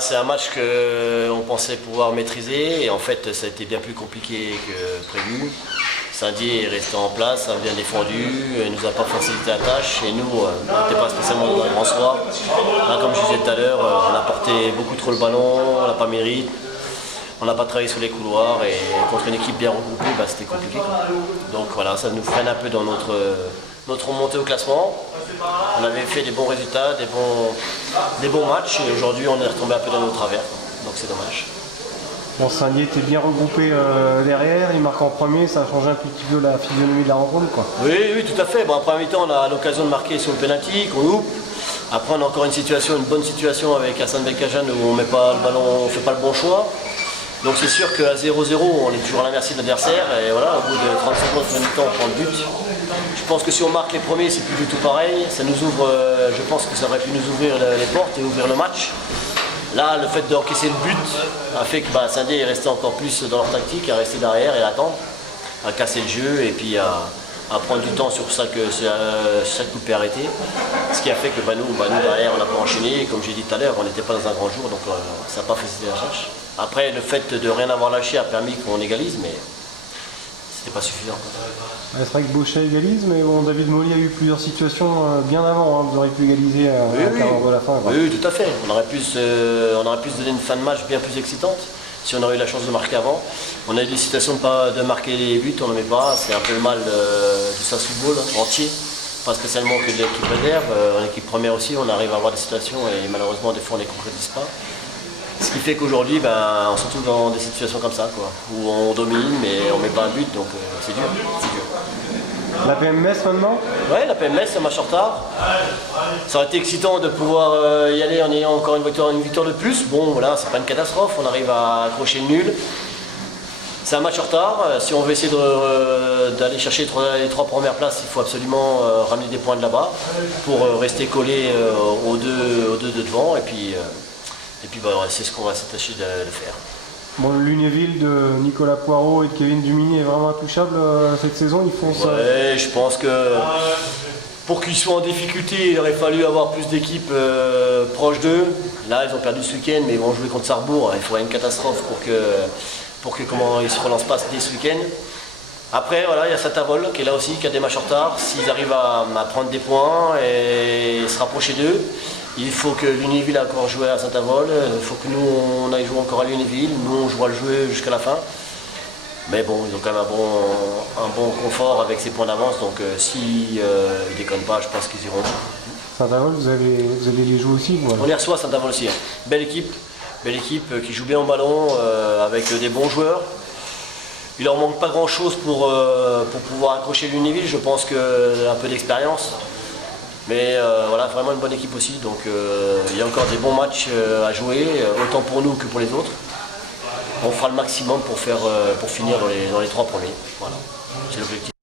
C'est un match qu'on pensait pouvoir maîtriser et en fait ça a été bien plus compliqué que prévu. Saint-Dié est resté en place, a bien défendu, il ne nous a pas facilité la tâche et nous, on n'était pas spécialement dans un grand soir. Là, comme je disais tout à l'heure, on a porté beaucoup trop le ballon, on n'a pas mérité, on n'a pas travaillé sur les couloirs et contre une équipe bien regroupée, c'était compliqué. Donc voilà, ça nous freine un peu dans notre remontée au classement. On avait fait des bons résultats, des bons matchs et aujourd'hui on est retombé un peu dans nos travers, donc c'est dommage. Bon, Saint-Dié était bien regroupé derrière, il marque en premier, ça a changé un petit peu la physionomie de la rencontre, quoi. Oui, tout à fait. Bon, en première mi-temps, on a l'occasion de marquer sur le penalty, qu'on loupe. Après, on a encore une bonne situation avec Hassan Belkacem où on met pas le ballon, on ne fait pas le bon choix. Donc c'est sûr qu'à 0-0, on est toujours à la merci de l'adversaire. Et voilà, au bout de 30 secondes de mi-temps, on prend le but. Je pense que si on marque les premiers, c'est plus du tout pareil. Ça nous ouvre, je pense que ça aurait pu nous ouvrir les portes et ouvrir le match. Là, le fait d'encaisser le but a fait que Saint-Dié est resté encore plus dans leur tactique, à rester derrière et à attendre, à casser le jeu et puis à prendre du temps sur chaque coup arrêté. Ce qui a fait que nous derrière, on n'a pas enchaîné. Et comme j'ai dit tout à l'heure, on n'était pas dans un grand jour, donc ça n'a pas facilité la tâche. Après, le fait de rien avoir lâché a permis qu'on égalise, mais c'était pas suffisant. C'est vrai que Bochet égalise, mais bon, David Molly a eu plusieurs situations bien avant. Vous auriez pu égaliser à quart de la fin. Quoi. Oui, tout à fait. On aurait pu se donner une fin de match bien plus excitante si on aurait eu la chance de marquer avant. On a eu des situations de marquer les buts, on n'en met pas. C'est un peu le mal du SAS Football entier, pas spécialement que de l'équipe réserve. En équipe première aussi, on arrive à avoir des situations et malheureusement, des fois, on ne les concrétise pas. Ce qui fait qu'aujourd'hui, on se retrouve dans des situations comme ça, quoi, où on domine, mais on ne met pas un but, donc c'est dur. La PMS maintenant? Oui, la PMS, c'est un match en retard. Ça aurait été excitant de pouvoir y aller en ayant encore une victoire de plus. Bon, voilà, c'est pas une catastrophe, on arrive à accrocher le nul. C'est un match en retard. Si on veut essayer d'aller chercher les trois premières places, il faut absolument ramener des points de là-bas pour rester collé aux deux de devant. Et puis c'est ce qu'on va s'attacher de faire. Bon, Lunéville de Nicolas Poirot et de Kevin Dumigny est vraiment intouchable cette saison, ils font ça. Ouais, je pense que pour qu'ils soient en difficulté, il aurait fallu avoir plus d'équipes proches d'eux. Là, ils ont perdu ce week-end, mais ils vont jouer contre Sarrebourg. Il faudrait une catastrophe pour que ils ne se relancent pas dès ce week-end. Après, voilà, il y a Saint-Avold qui est là aussi, qui a des matchs en retard. S'ils arrivent à prendre des points et se rapprocher d'eux, il faut que Lunéville a encore joué à Saint-Avold, il faut que nous on aille jouer encore à Lunéville, nous on jouera le jeu jusqu'à la fin. Mais bon, ils ont quand même un bon confort avec ces points d'avance, donc s'ils ne déconnent pas, je pense qu'ils iront. Saint-Avold, vous allez les jouer aussi vous, On les reçoit à Saint-Avold aussi. Belle équipe qui joue bien au ballon, avec des bons joueurs. Il leur manque pas grand chose pour pouvoir accrocher Lunéville, je pense qu'un peu d'expérience. Mais voilà, vraiment une bonne équipe aussi, donc il y a encore des bons matchs à jouer, autant pour nous que pour les autres. On fera le maximum pour finir dans les trois premiers. Voilà, c'est l'objectif.